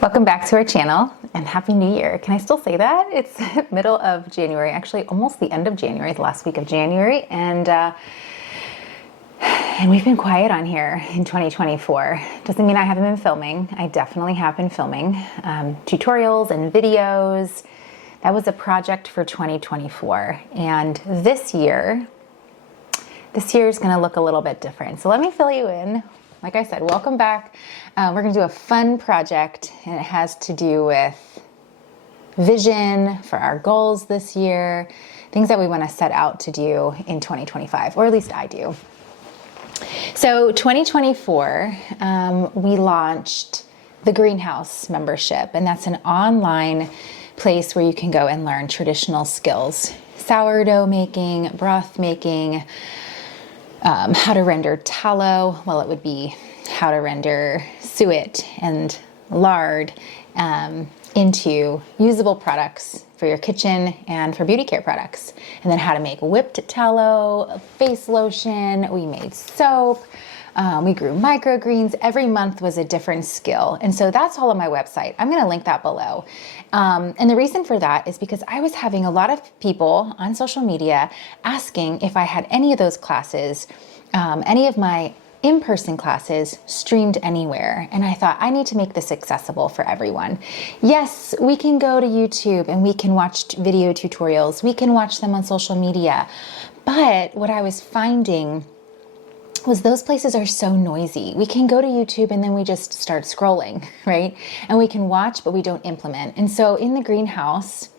Welcome back to our channel and Happy New Year. Can I still say that? It's middle of January, actually almost the end of January, the last week of January, and we've been quiet on here in 2024. Doesn't mean I haven't been filming. I definitely have been filming tutorials and videos. That was a project for 2024, and this year is going to look a little bit different. So let me fill you in. Like I said, welcome back. We're going to do a fun project, and it has to do with vision for our goals this year, things that we want to set out to do in 2025, or at least I do. So 2024, we launched the Greenhouse membership, and that's an online place where you can go and learn traditional skills, sourdough making, broth making, how to render tallow. Well, it would be how to render suet and lard into usable products for your kitchen and for beauty care products. And then how to make whipped tallow, face lotion. We made soap. We grew microgreens. Every month was a different skill. And so that's all on my website. I'm going to link that below. And the reason for that is because I was having a lot of people on social media asking if I had any of those classes, any of my in-person classes streamed anywhere. And I thought, I need to make this accessible for everyone. Yes, we can go to YouTube and we can watch video tutorials. We can watch them on social media. But what I was finding was those places are so noisy. We can go to YouTube and then we just start scrolling, right? And we can watch, but we don't implement. And so in the Greenhouse,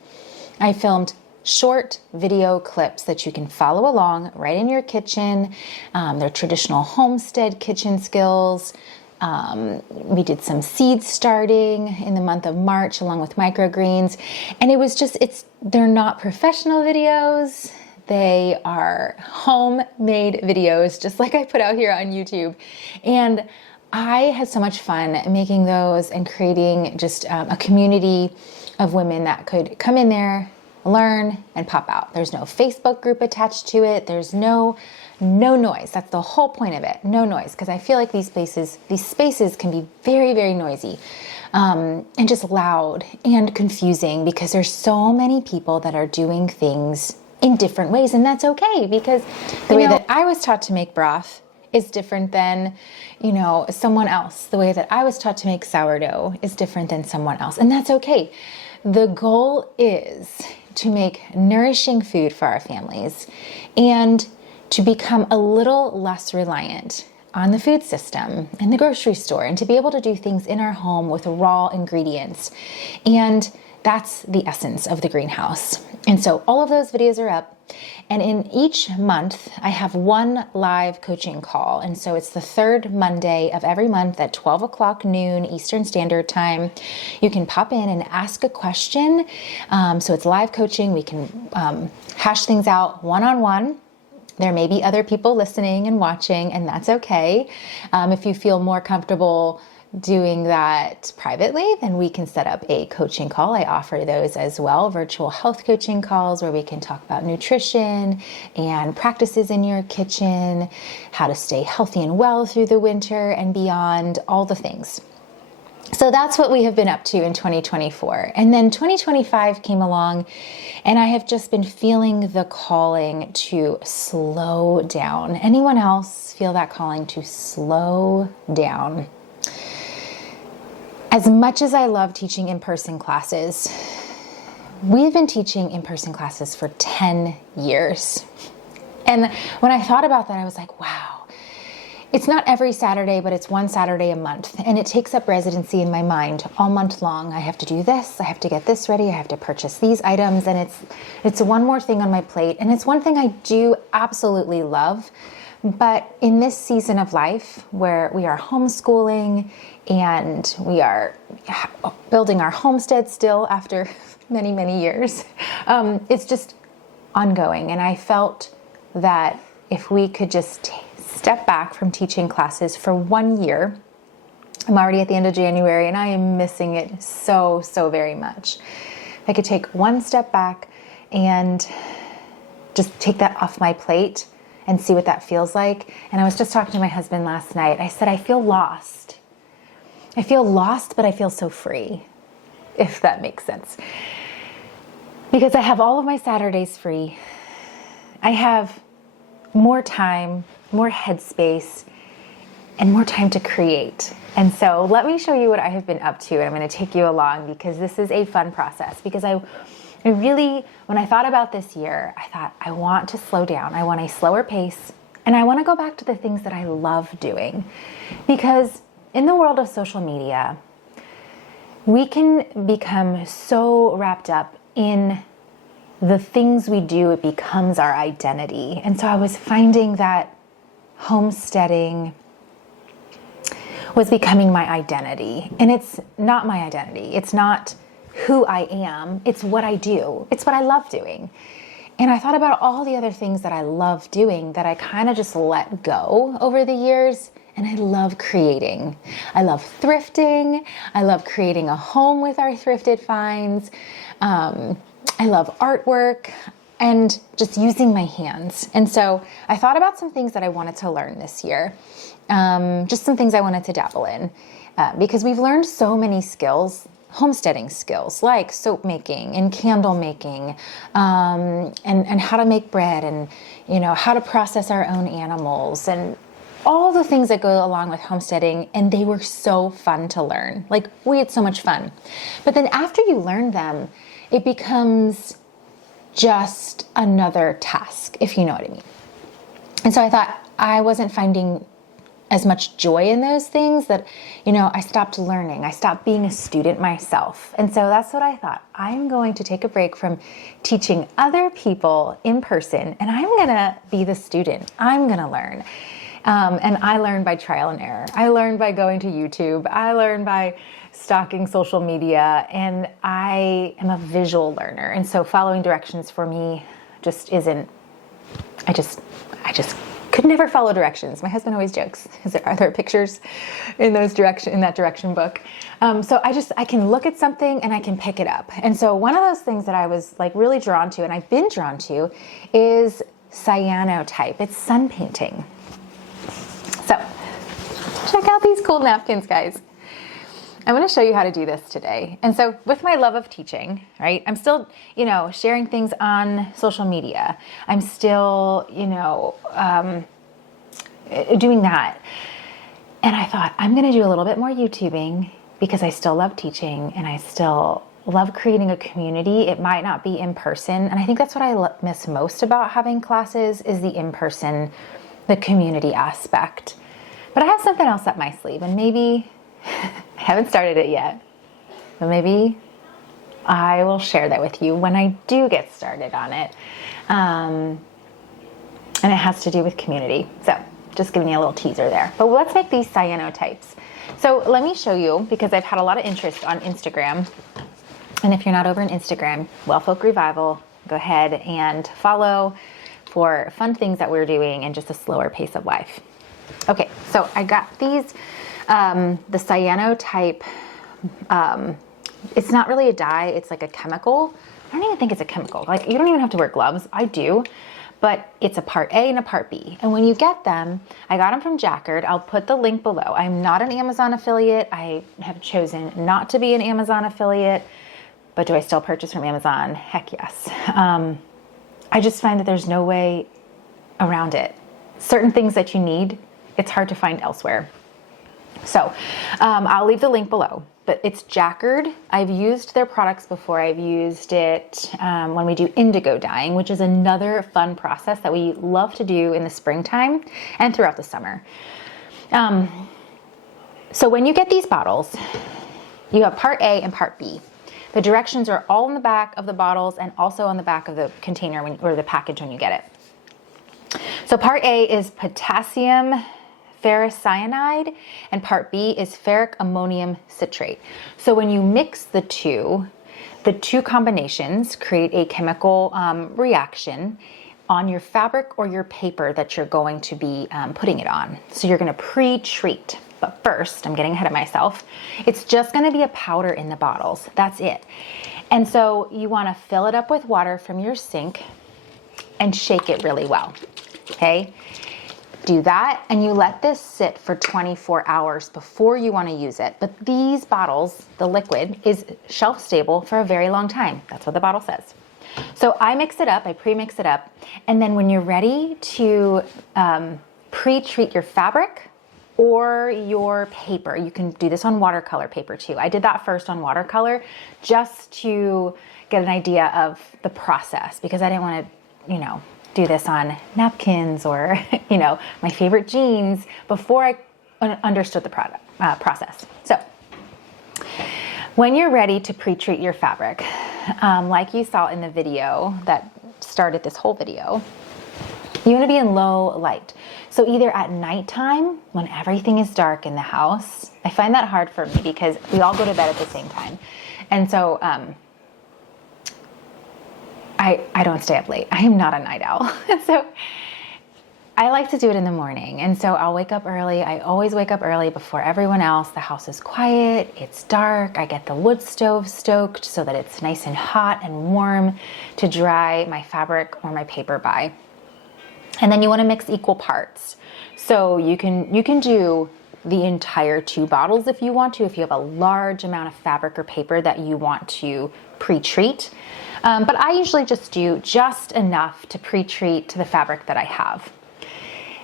I filmed short video clips that you can follow along right in your kitchen. They're traditional homestead kitchen skills. We did some seed starting in the month of March along with microgreens. And it was just, they're not professional videos. They are homemade videos, just like I put out here on YouTube. And I had so much fun making those and creating just a community of women that could come in there, learn, and pop out. There's no Facebook group attached to it. There's no noise. That's the whole point of it. No noise. Because I feel like these spaces can be very, very noisy and just loud and confusing because there's so many people that are doing things in different ways, and that's okay because the way that I was taught to make broth is different than, someone else. The way that I was taught to make sourdough is different than someone else, and that's okay. The goal is to make nourishing food for our families and to become a little less reliant on the food system and the grocery store and to be able to do things in our home with raw ingredients. And that's the essence of the Greenhouse. And so all of those videos are up. And in each month, I have one live coaching call. And so it's the third Monday of every month at 12 o'clock noon Eastern Standard Time. You can pop in and ask a question. So it's live coaching. We can hash things out one-on-one. There may be other people listening and watching, and that's okay. If you feel more comfortable doing that privately, then we can set up a coaching call. I offer those as well, virtual health coaching calls where we can talk about nutrition and practices in your kitchen, how to stay healthy and well through the winter and beyond, all the things. So that's what we have been up to in 2024. And then 2025 came along, and I have just been feeling the calling to slow down. Anyone else feel that calling to slow down? As much as I love teaching in-person classes, we've been teaching in-person classes for 10 years. And when I thought about that, I was like, wow, It's not every Saturday, but it's one Saturday a month, and it takes up residency in my mind all month long. I have to do this, I have to get this ready, I have to purchase these items, and it's one more thing on my plate, and it's one thing I do absolutely love. But in this season of life where we are homeschooling and we are building our homestead still after many, many years, it's just ongoing. And I felt that if we could just step back from teaching classes for 1 year. I'm already at the end of January and I am missing it so very much. If I could take one step back and just take that off my plate and see what that feels like. And I was just talking to my husband last night. I said, I feel lost. I feel lost, but I feel so free, if that makes sense. Because I have all of my Saturdays free. I have more time, more headspace, and more time to create. And so let me show you what I have been up to. And I'm going to take you along because this is a fun process. Because I really, when I thought about this year, I thought I want to slow down. I want a slower pace. And I want to go back to the things that I love doing. Because in the world of social media, we can become so wrapped up in the things we do, it becomes our identity. And so I was finding that homesteading was becoming my identity. And it's not my identity. It's not who I am. It's what I do. It's what I love doing. And I thought about all the other things that I love doing that I kind of just let go over the years. And I love creating. I love thrifting. I love creating a home with our thrifted finds. I love artwork and just using my hands. And so I thought about some things that I wanted to learn this year. Just some things I wanted to dabble in. Because we've learned so many skills, homesteading skills, like soap making and candle making, and how to make bread and, how to process our own animals and all the things that go along with homesteading. And they were so fun to learn. Like, we had so much fun. But then after you learn them, it becomes just another task, if you know what I mean. And so I thought I wasn't finding as much joy in those things that, I stopped learning. I stopped being a student myself. And so that's what I thought. I'm going to take a break from teaching other people in person, and I'm going to be the student. I'm going to learn. And I learn by trial and error. I learn by going to YouTube. I learn by stalking social media, and I am a visual learner. And so following directions for me just isn't, I just could never follow directions. My husband always jokes, are there pictures in that direction book? So I can look at something and I can pick it up. And so one of those things that I was like really drawn to, and I've been drawn to, is cyanotype. It's sun painting. So check out these cool napkins, guys. I'm going to show you how to do this today. And so with my love of teaching, right, I'm still, sharing things on social media. I'm still, doing that. And I thought, I'm going to do a little bit more YouTubing because I still love teaching and I still love creating a community. It might not be in person. And I think that's what I miss most about having classes is the in-person, the community aspect. But I have something else up my sleeve, and maybe I haven't started it yet, but maybe I will share that with you when I do get started on it. And it has to do with community. So just giving you a little teaser there. But let's make these cyanotypes. So let me show you, because I've had a lot of interest on Instagram. And if you're not over on Instagram, WELLFOK Revival, go ahead and follow for fun things that we're doing and just a slower pace of life. Okay, so I got these. The cyanotype, it's not really a dye, it's like a chemical. I don't even think it's a chemical. Like, you don't even have to wear gloves. I do, but it's a part A and a part B. And when you get them, I got them from Jackard. I'll put the link below. I'm not an Amazon affiliate. I have chosen not to be an Amazon affiliate, but do I still purchase from Amazon? Heck yes. I just find that there's no way around it. Certain things that you need, it's hard to find elsewhere. So I'll leave the link below, but it's Jackard. I've used their products before. I've used it when we do indigo dyeing, which is another fun process that we love to do in the springtime and throughout the summer. So when you get these bottles, you have part A and part B. The directions are all in the back of the bottles and also on the back of the container or the package when you get it. So part A is potassium ferricyanide and part B is ferric ammonium citrate. So when you mix the two combinations create a chemical reaction on your fabric or your paper that you're going to be putting it on. So you're going to pre-treat. But first, I'm getting ahead of myself. It's just going to be a powder in the bottles. That's it. And so you want to fill it up with water from your sink and shake it really well. Okay? Do that and you let this sit for 24 hours before you want to use it. But these bottles, the liquid, is shelf stable for a very long time. That's what the bottle says. So I mix it up, I pre-mix it up, and then when you're ready to pre-treat your fabric or your paper, you can do this on watercolor paper too. I did that first on watercolor just to get an idea of the process because I didn't want to, do this on napkins or, my favorite jeans before I understood the process. So when you're ready to pre-treat your fabric, like you saw in the video that started this whole video, you want to be in low light. So either at nighttime, when everything is dark in the house, I find that hard for me because we all go to bed at the same time. And so I don't stay up late. I am not a night owl. So I like to do it in the morning. And so I'll wake up early. I always wake up early before everyone else. The house is quiet. It's dark. I get the wood stove stoked so that it's nice and hot and warm to dry my fabric or my paper by. And then you want to mix equal parts. So you can do the entire 2 bottles if you want to, if you have a large amount of fabric or paper that you want to pre-treat. But I usually just do just enough to pre-treat to the fabric that I have.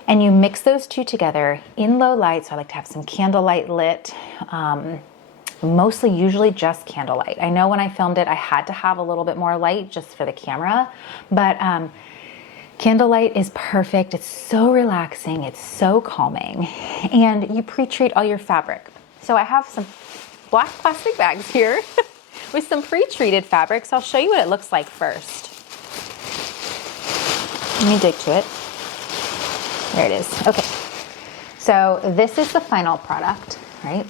And you mix those 2 together in low light. So I like to have some candlelight lit, mostly usually just candlelight. I know when I filmed it, I had to have a little bit more light just for the camera, but candlelight is perfect. It's so relaxing. It's so calming. And you pre-treat all your fabric. So I have some black plastic bags here with some pre-treated fabrics. I'll show you what it looks like first. Let me dig to it. There it is. Okay. So this is the final product, right?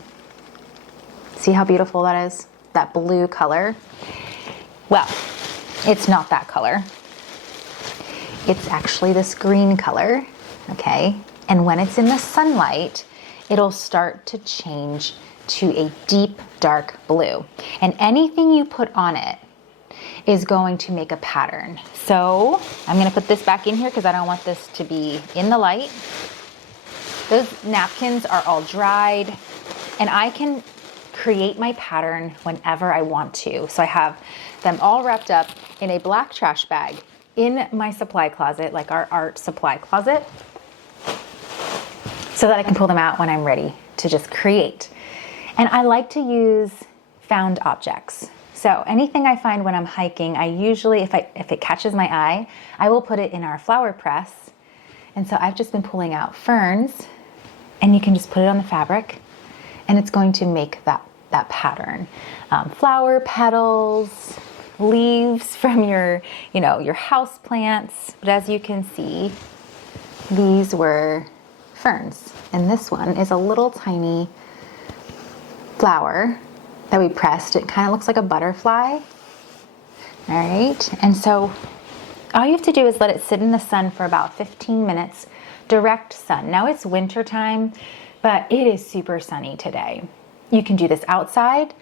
See how beautiful that is? That blue color. Well, it's not that color. It's actually this green color, okay? And when it's in the sunlight, it'll start to change to a deep, dark blue. And anything you put on it is going to make a pattern. So I'm gonna put this back in here because I don't want this to be in the light. Those napkins are all dried and I can create my pattern whenever I want to. So I have them all wrapped up in a black trash bag in my supply closet, like our art supply closet, so that I can pull them out when I'm ready to just create. And I like to use found objects. So anything I find when I'm hiking, I usually, if it catches my eye, I will put it in our flower press. And so I've just been pulling out ferns, and you can just put it on the fabric, and it's going to make that pattern. Flower petals, leaves from your house plants. But as you can see, these were ferns. And this one is a little tiny flower that we pressed. It kind of looks like a butterfly. All right. And so all you have to do is let it sit in the sun for about 15 minutes, direct sun. Now it's winter time, but it is super sunny today. You can do this outside.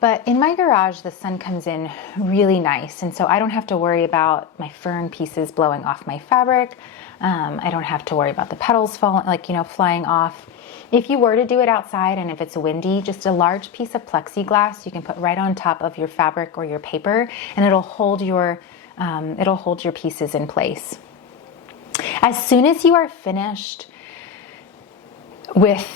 But in my garage, the sun comes in really nice. And so I don't have to worry about my fern pieces blowing off my fabric. I don't have to worry about the petals flying off. If you were to do it outside and if it's windy, just a large piece of plexiglass you can put right on top of your fabric or your paper, and it'll hold your pieces in place. As soon as you are finished with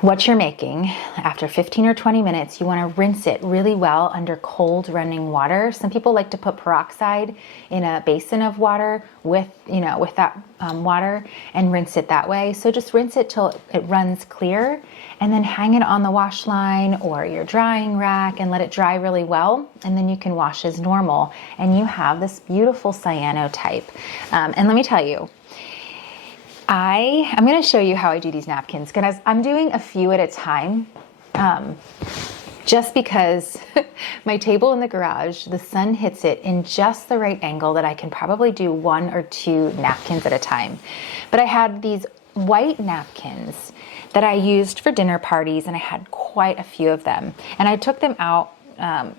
what you're making, after 15 or 20 minutes, you want to rinse it really well under cold running water. Some people like to put peroxide in a basin of water with that water and rinse it that way. So just rinse it till it runs clear and then hang it on the wash line or your drying rack and let it dry really well. And then you can wash as normal and you have this beautiful cyanotype. And let me tell you, I'm going to show you how I do these napkins because I'm doing a few at a time, just because my table in the garage, the sun hits it in just the right angle that I can probably do 1 or 2 napkins at a time. But I had these white napkins that I used for dinner parties and I had quite a few of them. And I took them out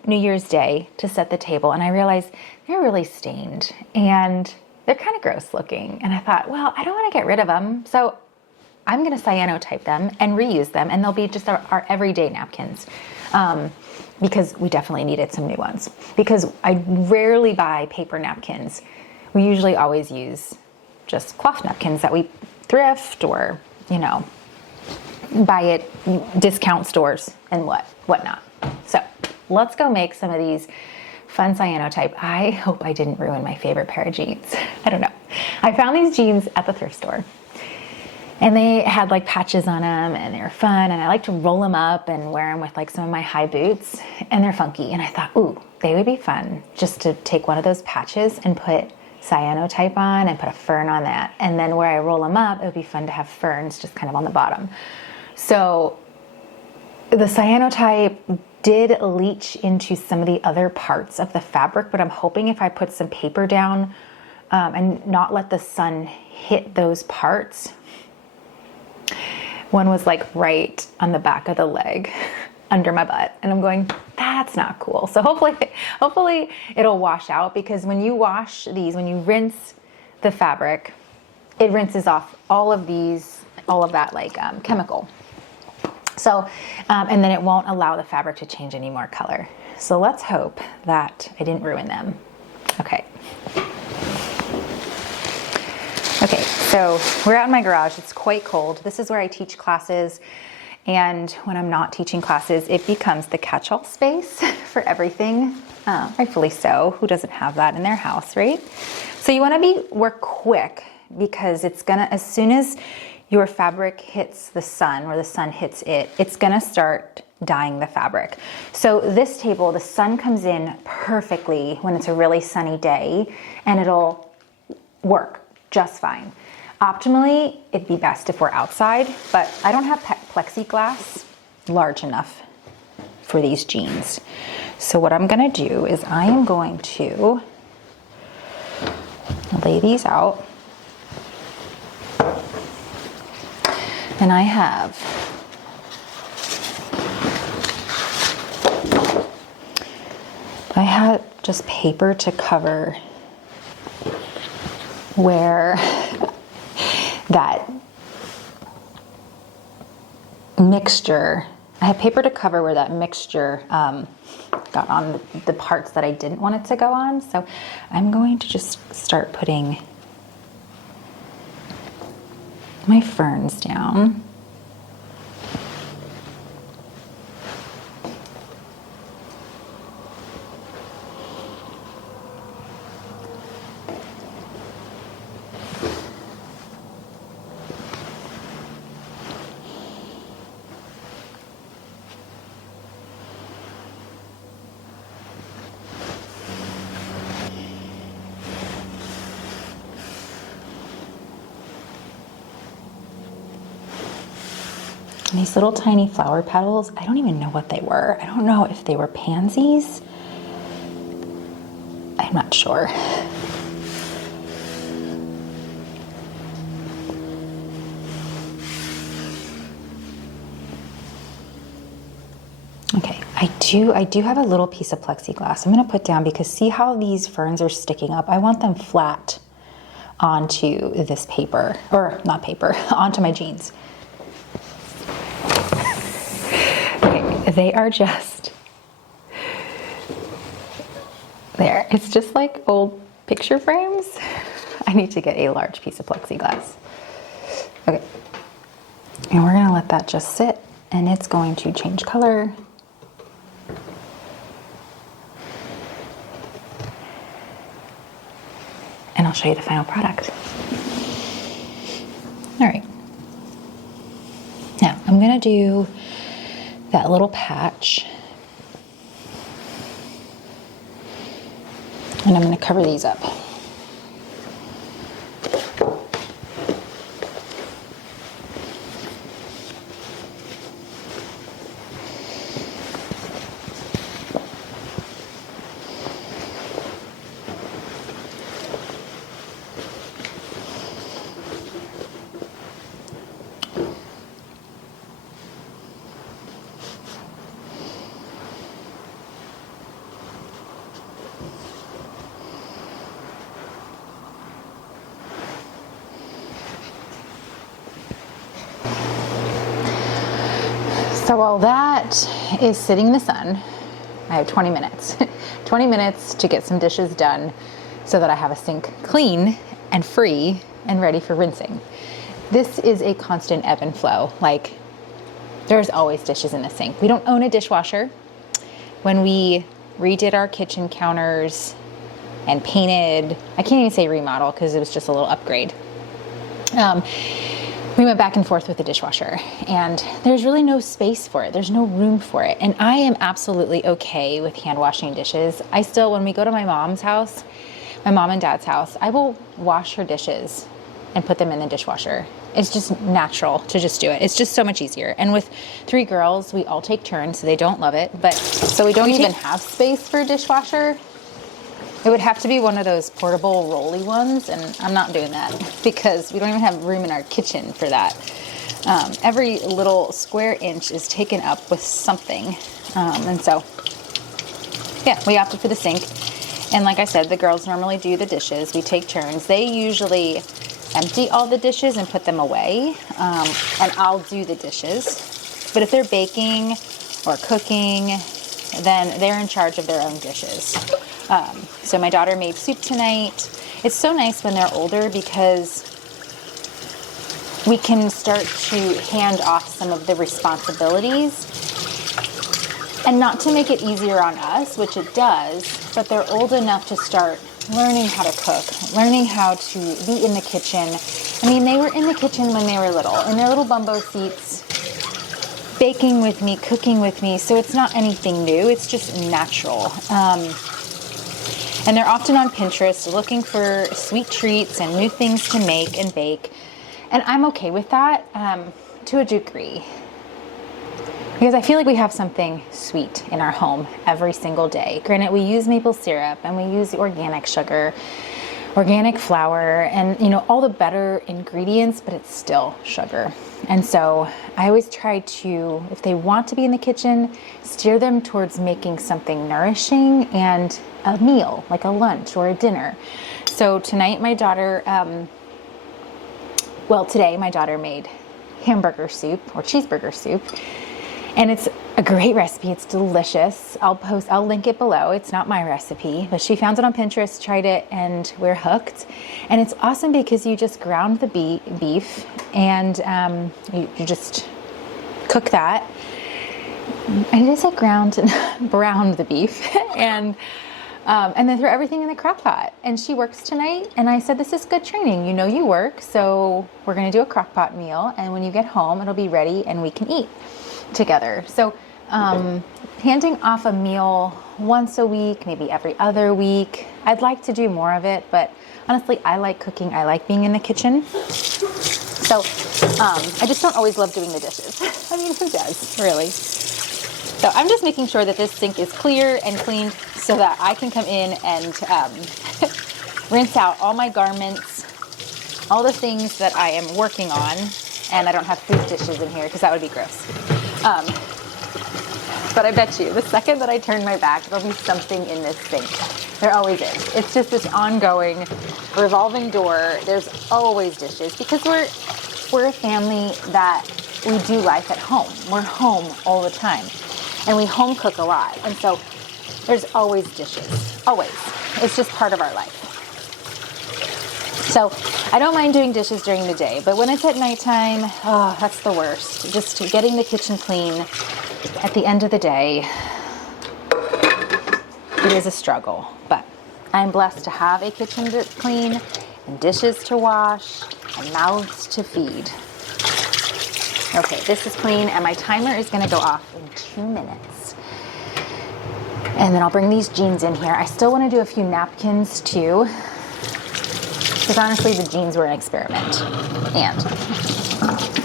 New Year's Day to set the table and I realized they're really stained and they're kind of gross looking. And I thought, well, I don't want to get rid of them. So I'm going to cyanotype them and reuse them. And they'll be just our everyday napkins. Because we definitely needed some new ones. Because I rarely buy paper napkins. We usually always use just cloth napkins that we thrift or, buy at discount stores and whatnot. So let's go make some of these fun cyanotype. I hope I didn't ruin my favorite pair of jeans. I don't know. I found these jeans at the thrift store and they had like patches on them and they were fun and I like to roll them up and wear them with like some of my high boots and they're funky. And I thought, ooh, they would be fun just to take one of those patches and put cyanotype on and put a fern on that. And then where I roll them up, it would be fun to have ferns just kind of on the bottom. So the cyanotype did leach into some of the other parts of the fabric, but I'm hoping if I put some paper down and not let the sun hit those parts. One was like right on the back of the leg under my butt and I'm going, that's not cool. So hopefully it'll wash out because when you wash these, when you rinse the fabric, it rinses off all of that like chemical. So, and then it won't allow the fabric to change any more color. So let's hope that I didn't ruin them. Okay. Okay, so we're out in my garage. It's quite cold. This is where I teach classes. And when I'm not teaching classes, it becomes the catch-all space for everything. Rightfully so. Who doesn't have that in their house, right? So you want to work quick because it's gonna, as soon as your fabric hits the sun or the sun hits it, it's gonna start dyeing the fabric. So this table, the sun comes in perfectly when it's a really sunny day and it'll work just fine. Optimally, it'd be best if we're outside, but I don't have plexiglass large enough for these jeans. So what I'm gonna do is I am going to lay these out. And I have just paper to cover where that mixture, I have paper to cover where that mixture got on the parts that I didn't want it to go on. So I'm going to just start putting my ferns down. And these little tiny flower petals, I don't even know what they were. I don't know if they were pansies. I'm not sure. Okay, I do have a little piece of plexiglass I'm gonna put down because see how these ferns are sticking up? I want them flat onto this paper, or not paper, onto my jeans. Okay, they are just there. It's just like old picture frames. I need to get a large piece of plexiglass. Okay, and we're gonna let that just sit and it's going to change color. And I'll show you the final product. All right. Now I'm gonna do that little patch, and I'm gonna cover these up. So while that is sitting in the sun, I have 20 minutes. 20 minutes to get some dishes done so that I have a sink clean and free and ready for rinsing. This is a constant ebb and flow. Like, there's always dishes in the sink. We don't own a dishwasher. When we redid our kitchen counters and painted, I can't even say remodel because it was just a little upgrade. We went back and forth with the dishwasher, and there's really no space for it. There's no room for it. And I am absolutely okay with hand washing dishes. I still, when we go to my mom's house, my mom and dad's house, I will wash her dishes and put them in the dishwasher. It's just natural to just do it. It's just so much easier. And with 3 girls, we all take turns, so they don't love it. But so we don't even have space for a dishwasher. It would have to be one of those portable rolly ones, and I'm not doing that because we don't even have room in our kitchen for that. Every little square inch is taken up with something. And so, yeah, we opted for the sink. And like I said, the girls normally do the dishes. We take turns. They usually empty all the dishes and put them away, and I'll do the dishes. But if they're baking or cooking, then they're in charge of their own dishes. So my daughter made soup tonight. It's so nice when they're older because we can start to hand off some of the responsibilities, and not to make it easier on us, which it does, but they're old enough to start learning how to cook, learning how to be in the kitchen. I mean, they were in the kitchen when they were little, in their little bumbo seats, baking with me, cooking with me, so it's not anything new, it's just natural. And they're often on Pinterest looking for sweet treats and new things to make and bake. And I'm okay with that to a degree, because I feel like we have something sweet in our home every single day. Granted, we use maple syrup and we use organic sugar, organic flour, and all the better ingredients, but it's still sugar. And so I always try to, if they want to be in the kitchen, steer them towards making something nourishing and a meal, like a lunch or a dinner. So tonight my daughter, today my daughter made hamburger soup or cheeseburger soup. And it's a great recipe. It's delicious. I'll link it below. It's not my recipe, but she found it on Pinterest, tried it, and we're hooked. And it's awesome because you just ground the beef and you just cook that. I did say ground and browned the beef and then throw everything in the crock pot. And she works tonight, and I said, this is good training. You work, so we're gonna do a crock pot meal, and when you get home, it'll be ready and we can eat together. So handing off a meal once a week, maybe every other week. I'd like to do more of it, but honestly, I like cooking. I like being in the kitchen. So I just don't always love doing the dishes. I mean, who does, really? So I'm just making sure that this sink is clear and cleaned so that I can come in and rinse out all my garments, all the things that I am working on, and I don't have food dishes in here because that would be gross. But I bet you the second that I turn my back, there'll be something in this sink. There always is. It's just this ongoing revolving door. There's always dishes because we're a family that we do life at home. We're home all the time, and we home cook a lot. And so there's always dishes, always. It's just part of our life. So I don't mind doing dishes during the day, but when it's at nighttime, oh, that's the worst. Just getting the kitchen clean at the end of the day, it is a struggle. But I'm blessed to have a kitchen to clean and dishes to wash and mouths to feed. Okay, this is clean and my timer is gonna go off in 2 minutes. And then I'll bring these jeans in here. I still wanna do a few napkins too, because honestly the jeans were an experiment and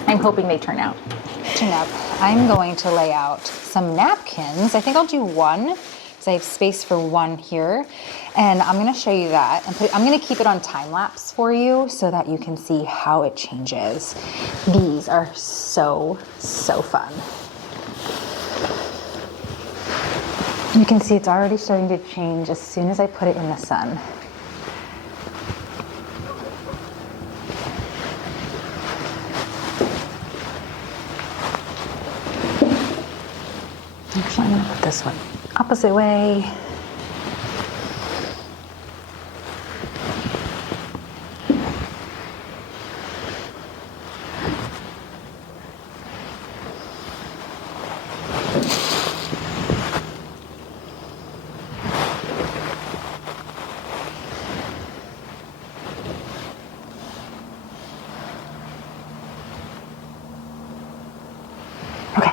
I'm hoping they turn out. Finishing up, I'm going to lay out some napkins. I think I'll do one because I have space for one here, and I'm going to show you that. And I'm going to keep it on time lapse for you so that you can see how it changes. These are so fun. You can see it's already starting to change as soon as I put it in the sun. Actually, I'm going to put this one opposite way. Okay.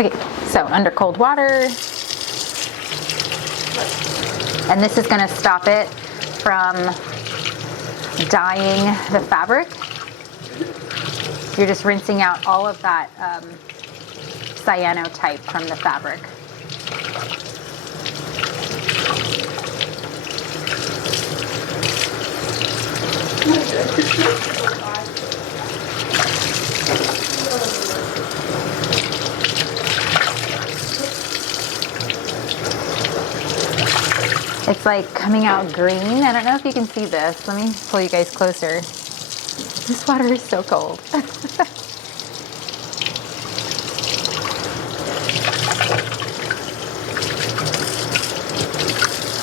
Okay, so under cold water, and this is going to stop it from dyeing the fabric. You're just rinsing out all of that cyanotype from the fabric. It's like coming out green. I don't know if you can see this. Let me pull you guys closer. This water is so cold.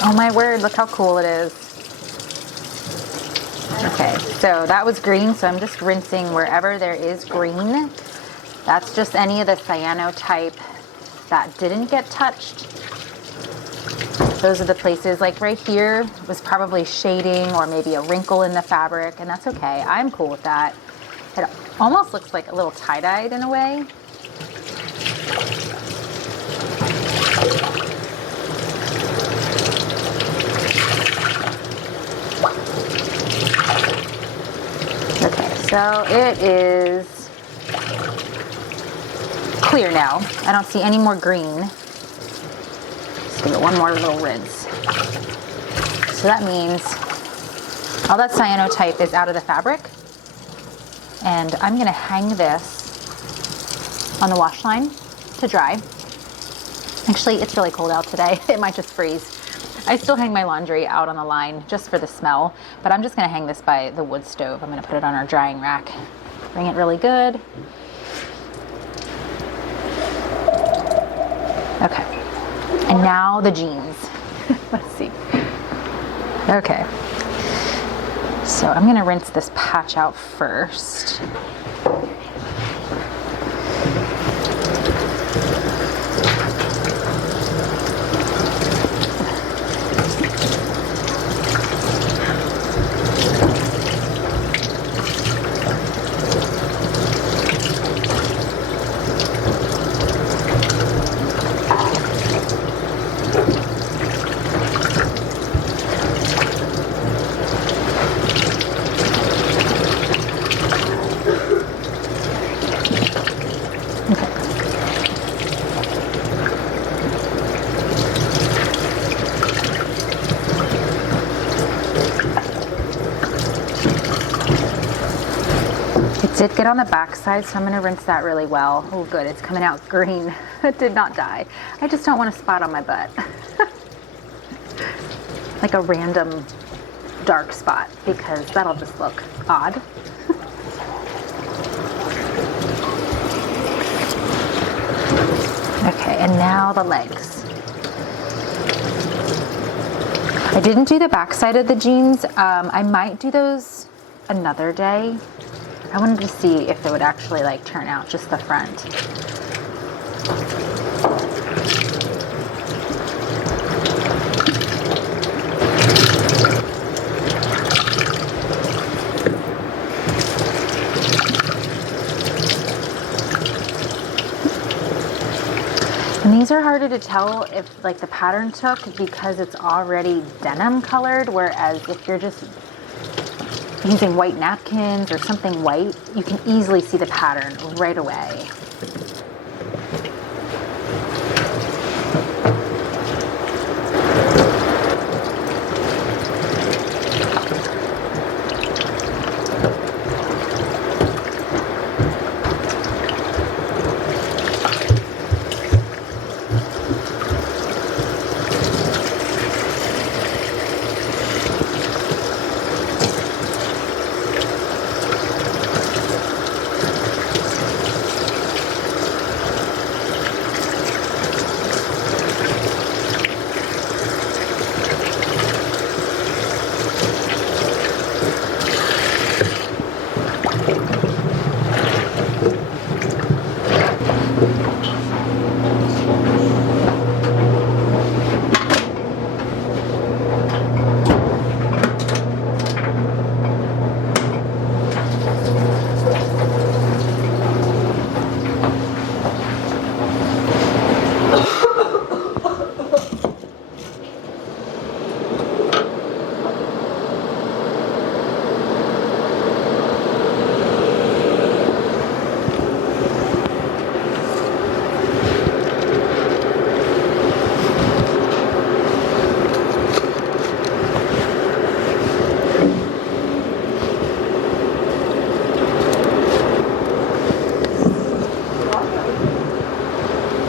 Oh my word, look how cool it is. Okay, so that was green, so I'm just rinsing wherever there is green. That's just any of the cyanotype that didn't get touched. Those are the places, like right here was probably shading or maybe a wrinkle in the fabric, and that's okay. I'm cool with that. It almost looks like a little tie-dyed in a way. Okay, so it is clear now. I don't see any more green. Give it one more little rinse. So that means all that cyanotype is out of the fabric, and I'm going to hang this on the wash line to dry. Actually, it's really cold out today. It might just freeze. I still hang my laundry out on the line just for the smell, but I'm just going to hang this by the wood stove. I'm going to put it on our drying rack. Bring it really good. Okay. And now the jeans. Let's see. Okay. So I'm going to rinse this patch out first. Did get on the back side, so I'm gonna rinse that really well. Oh good, it's coming out green. It did not die. I just don't want a spot on my butt. Like a random dark spot, because that'll just look odd. Okay, and now the legs. I didn't do the back side of the jeans. I might do those another day. I wanted to see if it would actually like turn out just the front. And these are harder to tell if like the pattern took because it's already denim colored, whereas if you're just using white napkins or something white, you can easily see the pattern right away.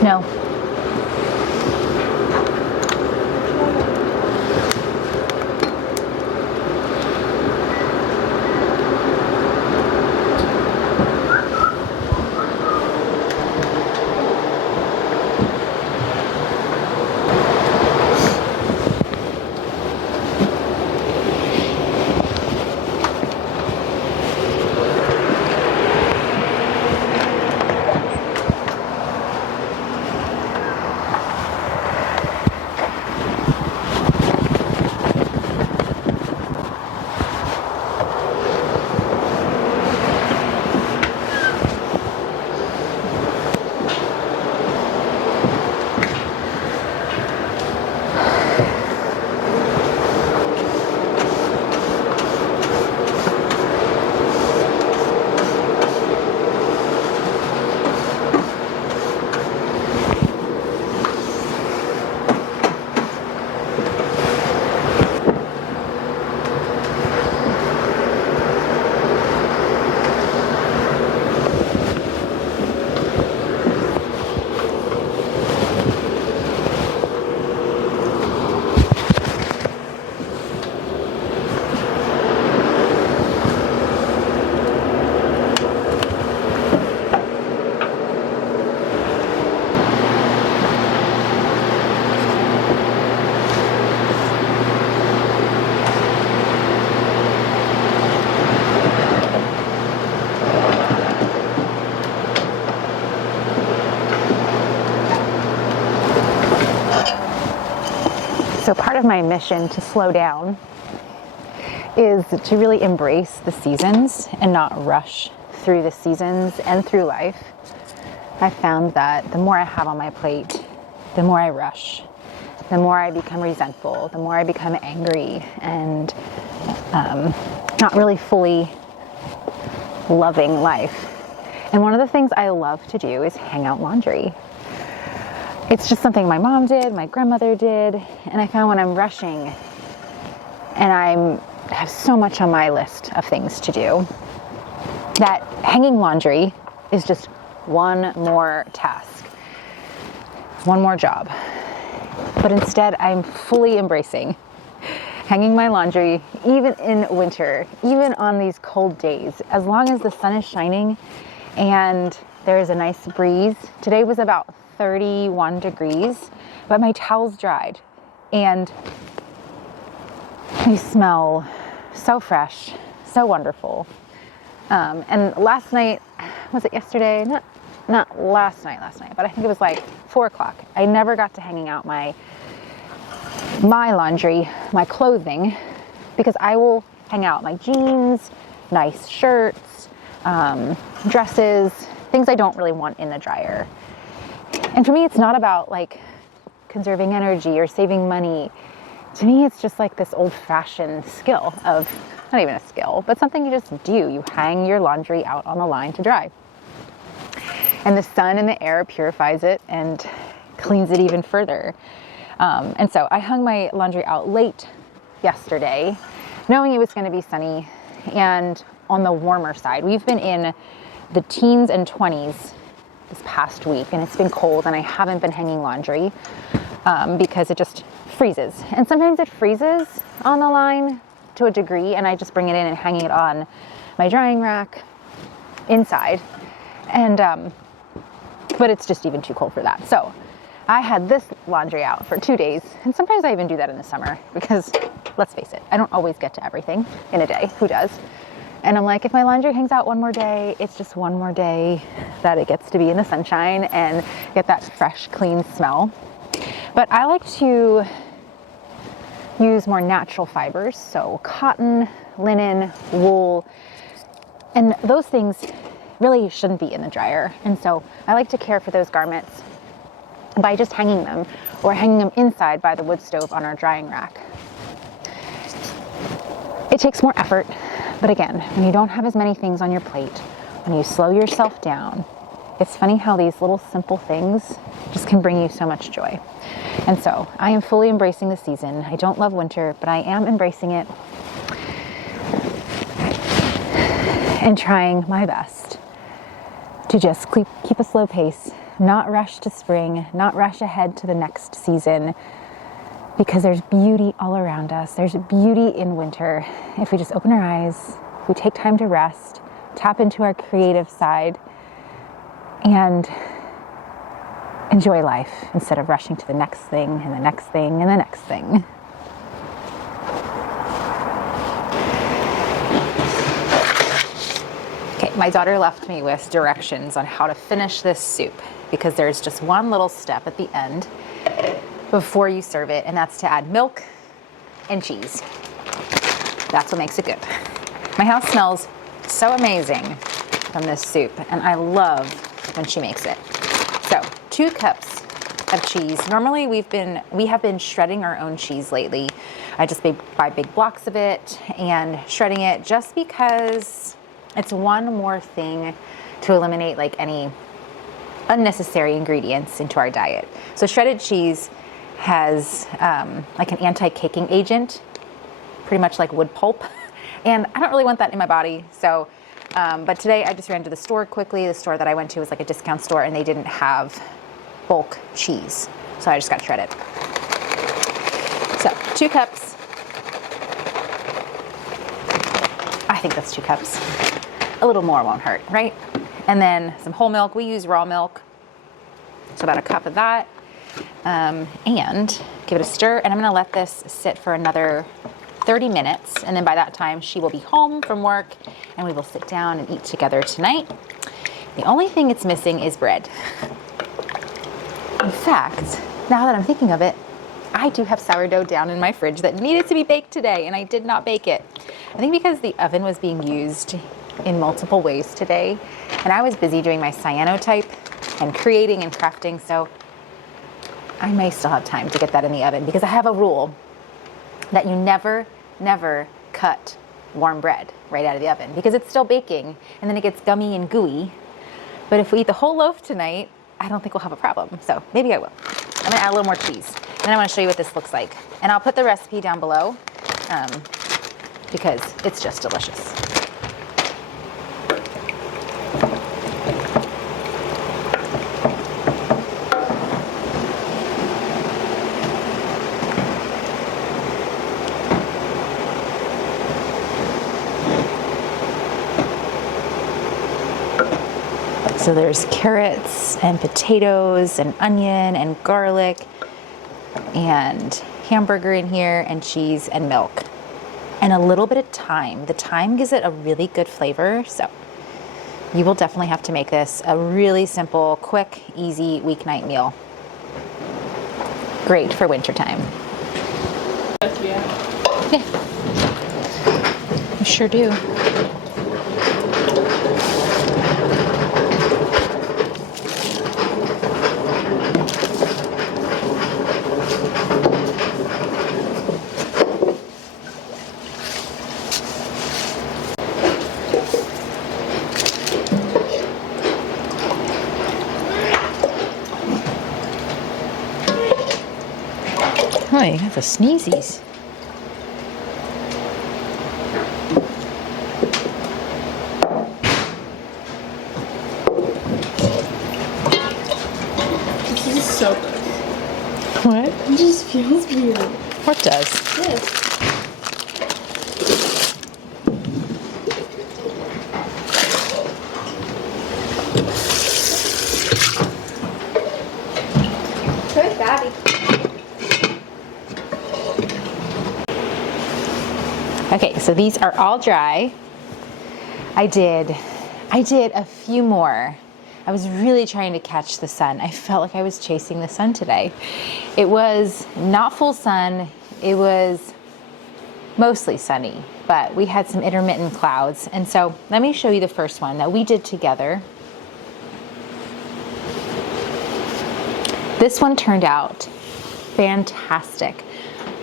No. So part of my mission to slow down is to really embrace the seasons and not rush through the seasons and through life. I found that the more I have on my plate, the more I rush, the more I become resentful, the more I become angry and not really fully loving life. And one of the things I love to do is hang out laundry. It's just something my mom did, my grandmother did, and I found when I'm rushing and I have so much on my list of things to do, that hanging laundry is just one more task, one more job. But instead, I'm fully embracing hanging my laundry, even in winter, even on these cold days, as long as the sun is shining and there is a nice breeze. Today was about 31 degrees, but my towels dried and they smell so fresh, so wonderful. And last night, was it yesterday? Not last night, but I think it was like 4 o'clock. I never got to hanging out my laundry, my clothing, because I will hang out my jeans, nice shirts, dresses, things I don't really want in the dryer. And for me, it's not about like conserving energy or saving money. To me, it's just like this old-fashioned skill of, not even a skill, but something you just do. You hang your laundry out on the line to dry. And the sun and the air purifies it and cleans it even further. And so I hung my laundry out late yesterday, knowing it was going to be sunny and on the warmer side. We've been in the teens and 20s this past week, and it's been cold, and I haven't been hanging laundry because it just freezes. And sometimes it freezes on the line to a degree, and I just bring it in and hang it on my drying rack inside. And but it's just even too cold for that. So I had this laundry out for 2 days, and sometimes I even do that in the summer because, let's face it, I don't always get to everything in a day. Who does? And I'm like, if my laundry hangs out one more day, it's just one more day that it gets to be in the sunshine and get that fresh, clean smell. But I like to use more natural fibers, so cotton, linen, wool, and those things really shouldn't be in the dryer. And so I like to care for those garments by just hanging them or hanging them inside by the wood stove on our drying rack. It takes more effort, but again, when you don't have as many things on your plate, when you slow yourself down, it's funny how these little simple things just can bring you so much joy. And so I am fully embracing the season. I don't love winter, but I am embracing it and trying my best to just keep a slow pace, not rush to spring, not rush ahead to the next season, because there's beauty all around us. There's beauty in winter. If we just open our eyes, we take time to rest, tap into our creative side, and enjoy life instead of rushing to the next thing and the next thing and the next thing. My daughter left me with directions on how to finish this soup because there's just one little step at the end before you serve it, and that's to add milk and cheese. That's what makes it good. My house smells so amazing from this soup, and I love when she makes it. So 2 cups of cheese. Normally we have been shredding our own cheese lately. I just buy big blocks of it and shredding it just because it's one more thing to eliminate like any unnecessary ingredients into our diet. So shredded cheese has like an anti-caking agent, pretty much like wood pulp. And I don't really want that in my body. So, but today I just ran to the store quickly. The store that I went to was like a discount store, and they didn't have bulk cheese. So I just got shredded. So 2 cups. I think that's 2 cups. A little more won't hurt, right? And then some whole milk. We use raw milk. So about a cup of that. And give it a stir. And I'm going to let this sit for another 30 minutes. And then by that time, she will be home from work and we will sit down and eat together tonight. The only thing it's missing is bread. In fact, now that I'm thinking of it, I do have sourdough down in my fridge that needed to be baked today, and I did not bake it. I think because the oven was being used in multiple ways today, and I was busy doing my cyanotype and creating and crafting, so I may still have time to get that in the oven, because I have a rule that you never cut warm bread right out of the oven, because it's still baking and then it gets gummy and gooey. But if we eat the whole loaf tonight, I don't think we'll have a problem. So maybe I will. I'm gonna add a little more cheese. And I wanna show you what this looks like. And I'll put the recipe down below because it's just delicious. So there's carrots and potatoes and onion and garlic and hamburger in here and cheese and milk and a little bit of thyme. The thyme gives it a really good flavor, so you will definitely have to make this a really simple, quick, easy weeknight meal. Great for wintertime. Yeah, I sure do. Oh, you got the sneezies. This is so good. What? It just feels weird. What does? This. Good, Daddy. Okay, so these are all dry. I did a few more. I was really trying to catch the sun. I felt like I was chasing the sun today. It was not full sun. It was mostly sunny, but we had some intermittent clouds. And so let me show you the first one that we did together. This one turned out fantastic,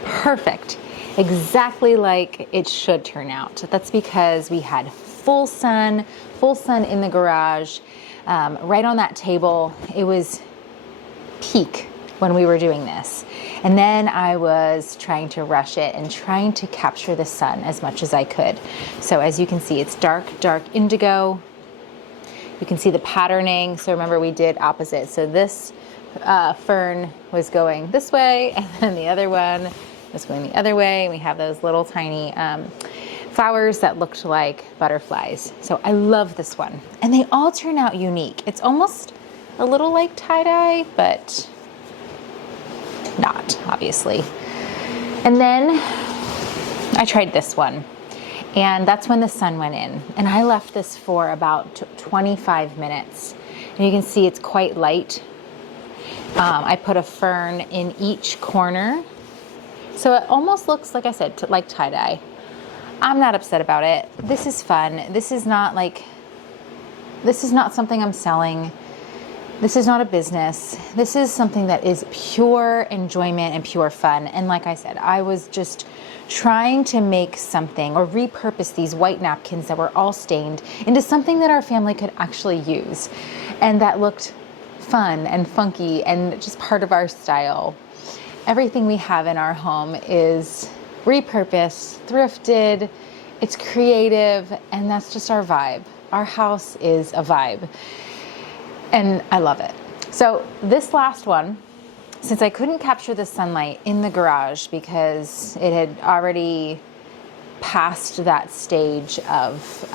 perfect, exactly like it should turn out. That's because we had full sun in the garage, right on that table. It was peak when we were doing this. And then I was trying to rush it and trying to capture the sun as much as I could. So as you can see, it's dark indigo. You can see the patterning. So remember, we did opposite. So this fern was going this way, and then the other one was going the other way. We have those little tiny flowers that looked like butterflies. So I love this one. And they all turn out unique. It's almost a little like tie-dye, but not, obviously. And then I tried this one, and that's when the sun went in. And I left this for about 25 minutes. And you can see it's quite light. I put a fern in each corner. So it almost looks, like I said, like tie-dye. I'm not upset about it. This is fun. This is not something I'm selling. This is not a business. This is something that is pure enjoyment and pure fun. And like I said, I was just trying to make something or repurpose these white napkins that were all stained into something that our family could actually use and that looked fun and funky and just part of our style. Everything we have in our home is repurposed, thrifted, it's creative, and that's just our vibe. Our house is a vibe, and I love it. So this last one, since I couldn't capture the sunlight in the garage because it had already passed that stage of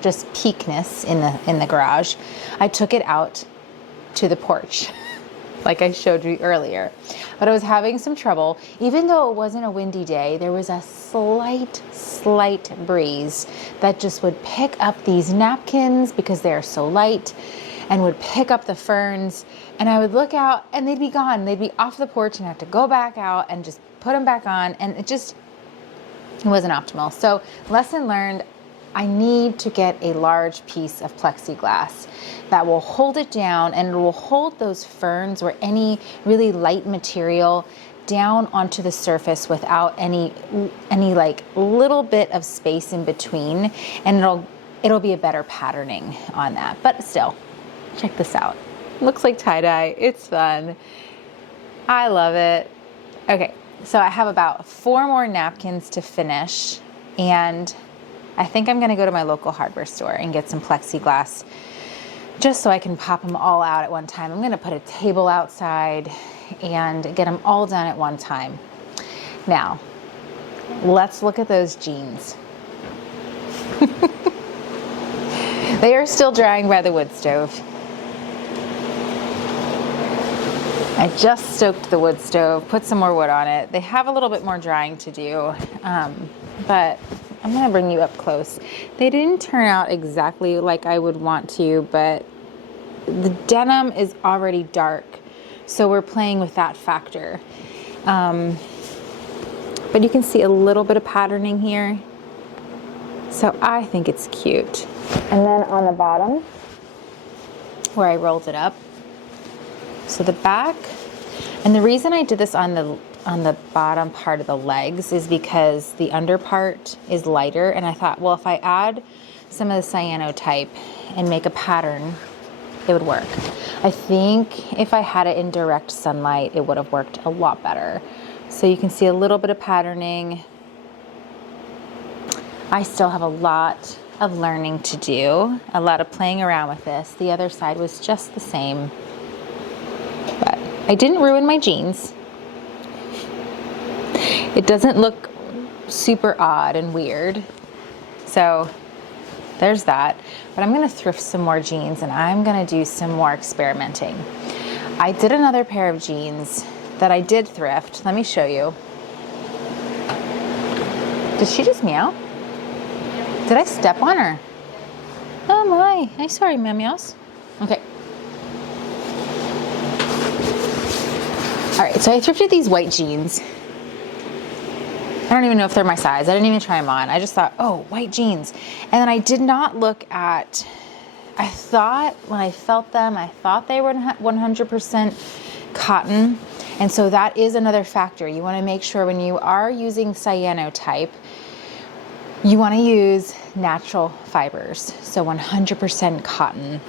just peakness in the garage, I took it out to the porch. Like I showed you earlier. But I was having some trouble. Even though it wasn't a windy day, there was a slight breeze that just would pick up these napkins because they're so light and would pick up the ferns. And I would look out and they'd be gone. They'd be off the porch and I have to go back out and just put them back on. And it wasn't optimal. So lesson learned, I need to get a large piece of plexiglass that will hold it down, and it will hold those ferns or any really light material down onto the surface without any like little bit of space in between, and it'll be a better patterning on that. But still, check this out. Looks like tie-dye. It's fun. I love it. Okay, so I have about 4 more napkins to finish, and I think I'm gonna go to my local hardware store and get some plexiglass just so I can pop them all out at one time. I'm gonna put a table outside and get them all done at one time. Now, let's look at those jeans. They are still drying by the wood stove. I just stoked the wood stove, put some more wood on it. They have a little bit more drying to do, but I'm gonna bring you up close. They didn't turn out exactly like I would want to, but the denim is already dark, so we're playing with that factor. But you can see a little bit of patterning here, so I think it's cute. And then on the bottom, where I rolled it up, so the back, and the reason I did this on the bottom part of the legs is because the under part is lighter, and I thought, well, if I add some of the cyanotype and make a pattern, it would work. I think if I had it in direct sunlight, it would have worked a lot better. So you can see a little bit of patterning. I still have a lot of learning to do, a lot of playing around with this. The other side was just the same. But I didn't ruin my jeans. It doesn't look super odd and weird. So there's that. But I'm gonna thrift some more jeans and I'm gonna do some more experimenting. I did another pair of jeans that I did thrift. Let me show you. Did she just meow? Did I step on her? Oh my, I'm sorry, meows. Okay. All right, so I thrifted these white jeans. I don't even know if they're my size. I didn't even try them on. I just thought, oh, white jeans. And then I did not look at, I thought when I felt them, I thought they were 100% cotton. And so that is another factor. You want to make sure when you are using cyanotype, you want to use natural fibers. So 100% cotton.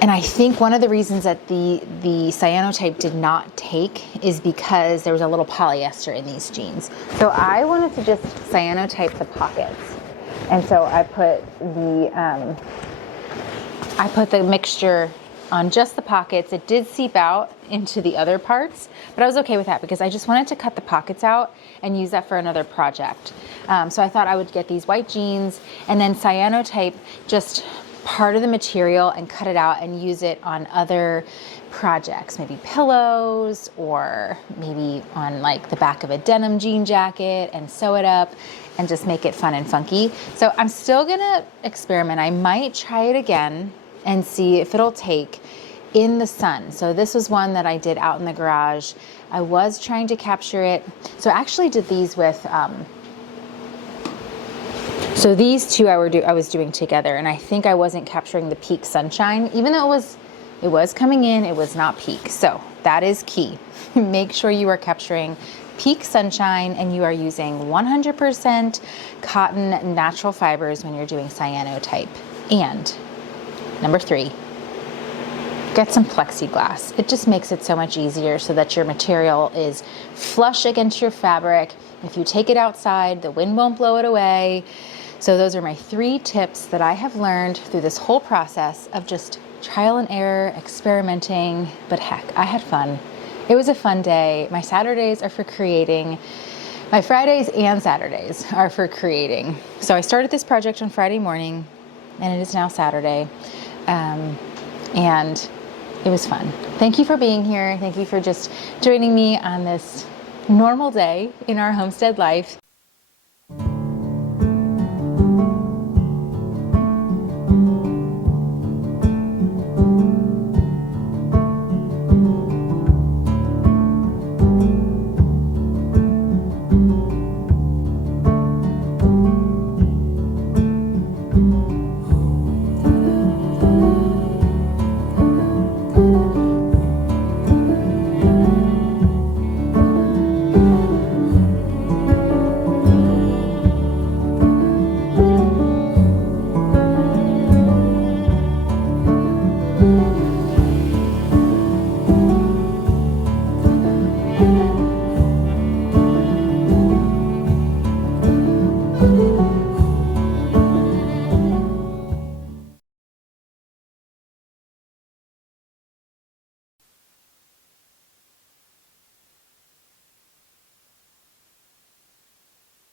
And I think one of the reasons that the cyanotype did not take is because there was a little polyester in these jeans. So I wanted to just cyanotype the pockets. And so I put the mixture on just the pockets. It did seep out into the other parts, but I was okay with that because I just wanted to cut the pockets out and use that for another project. So I thought I would get these white jeans and then cyanotype just part of the material and cut it out and use it on other projects, maybe pillows or maybe on like the back of a denim jean jacket and sew it up and just make it fun and funky. So I'm still gonna experiment. I might try it again and see if it'll take in the sun. So this was one that I did out in the garage. I was trying to capture it. So I actually did these with, so these two I was doing together, and I think I wasn't capturing the peak sunshine, even though it was coming in, it was not peak. So that is key. Make sure you are capturing peak sunshine and you are using 100% cotton natural fibers when you're doing cyanotype. And number 3, get some plexiglass. It just makes it so much easier so that your material is flush against your fabric. If you take it outside, the wind won't blow it away. So those are my 3 tips that I have learned through this whole process of just trial and error, experimenting, but heck, I had fun. It was a fun day. My Saturdays are for creating. My Fridays and Saturdays are for creating. So I started this project on Friday morning and it is now Saturday. And it was fun. Thank you for being here. Thank you for just joining me on this normal day in our homestead life.